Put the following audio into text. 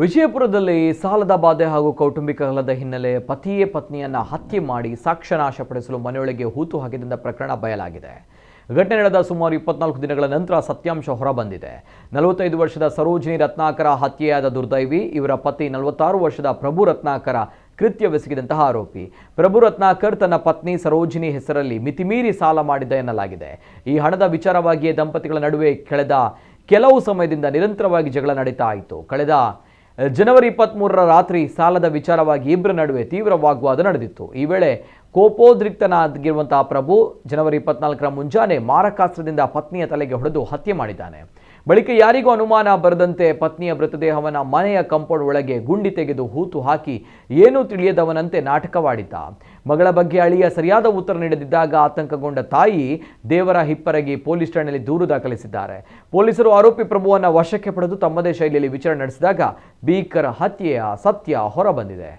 ವಿಜಯಪುರದಲ್ಲಿ ಸಾಲದ ಬಾಧೆ ಹಾಗೂ ಕೌಟುಂಬಿಕ ಕಲಹದ ಹಿನ್ನೆಲೆ ಪತಿಯೇ ಪತ್ನಿಯನ್ನ ಹತ್ಯೆ ಮಾಡಿ ಸಾಕ್ಷ್ಯ ನಾಶಪಡಿಸಲು ಮನೆಯೊಳಗೆ ಹೂತು ಹಾಕಿದ ಪ್ರಕರಣ ಬಯಲಾಗಿದೆ. ಘಟನೆ ನಡೆದ ಸುಮಾರು 24 ದಿನಗಳ ನಂತರ ಸತ್ಯಾಂಶ ಹೊರಬಂದಿದೆ. 45 ವರ್ಷದ ಸರೋಜಿನಿ ರತ್ನಾಕರ ಹತ್ಯೆಯಾದ ದುರ್ದೈವಿ. ಇವರ ಪತಿ 46 ವರ್ಷದ ಪ್ರಭು ರತ್ನಾಕರ ಕೃತ್ಯವೆಸಗಿದಂತಹ ಆರೋಪಿ. ಪ್ರಭು ರತ್ನಾಕರ್ ತನ್ನ ಪತ್ನಿ ಸರೋಜಿನಿ ಹೆಸರಲ್ಲಿ ಮಿತಿಮೀರಿ ಸಾಲ ಮಾಡಿದ್ದ ಎನ್ನಲಾಗಿದೆ. ಈ ಹಣದ ವಿಚಾರವಾಗಿಯೇ ದಂಪತಿಗಳ ನಡುವೆ ಕಳೆದ ಕೆಲವು ಸಮಯದಿಂದ ನಿರಂತರವಾಗಿ ಜಗಳ ನಡೀತಾ ಇತ್ತು. ಕಳೆದ ಜನವರಿ 23ರ ರಾತ್ರಿ ಸಾಲದ ವಿಚಾರವಾಗಿ ಇಬ್ಬರ ನಡುವೆ ತೀವ್ರ ವಾಗ್ವಾದ ನಡೆದಿತ್ತು. ಈ ವೇಳೆ ಕೋಪೋದ್ರಿಕ್ತನಾಗಿರುವಂತಹ ಪ್ರಭು ಜನವರಿ 24ರ ಮುಂಜಾನೆ ಮಾರಕಾಸ್ತ್ರದಿಂದ ಪತ್ನಿಯ ತಲೆಗೆ ಹೊಡೆದು ಹತ್ಯೆ ಮಾಡಿದ್ದಾನೆ. ಬಳಿಕ ಯಾರಿಗೂ ಅನುಮಾನ ಬರದಂತೆ ಪತ್ನಿಯ ಮೃತದೇಹವನ್ನು ಮನೆಯ ಕಾಂಪೌಂಡ್ ಒಳಗೆ ಗುಂಡಿ ತೆಗೆದು ಹೂತು ಹಾಕಿ ಏನೂ ತಿಳಿಯದವನಂತೆ ನಾಟಕವಾಡಿದ್ದ. ಮಗಳ ಬಗ್ಗೆ ಅಳಿಯ ಸರಿಯಾದ ಉತ್ತರ ನೀಡದಿದ್ದಾಗ ಆತಂಕಗೊಂಡ ತಾಯಿ ದೇವರ ಹಿಪ್ಪರಗಿ ಪೊಲೀಸ್ ಠಾಣೆಯಲ್ಲಿ ದೂರು ದಾಖಲಿಸಿದ್ದಾರೆ. ಪೊಲೀಸರು ಆರೋಪಿ ಪ್ರಭುವನ್ನು ವಶಕ್ಕೆ ಪಡೆದು ತಮ್ಮದೇ ಶೈಲಿಯಲ್ಲಿ ವಿಚಾರಣೆ ನಡೆಸಿದಾಗ ಭೀಕರ ಹತ್ಯೆಯ ಸತ್ಯ ಹೊರಬಂದಿದೆ.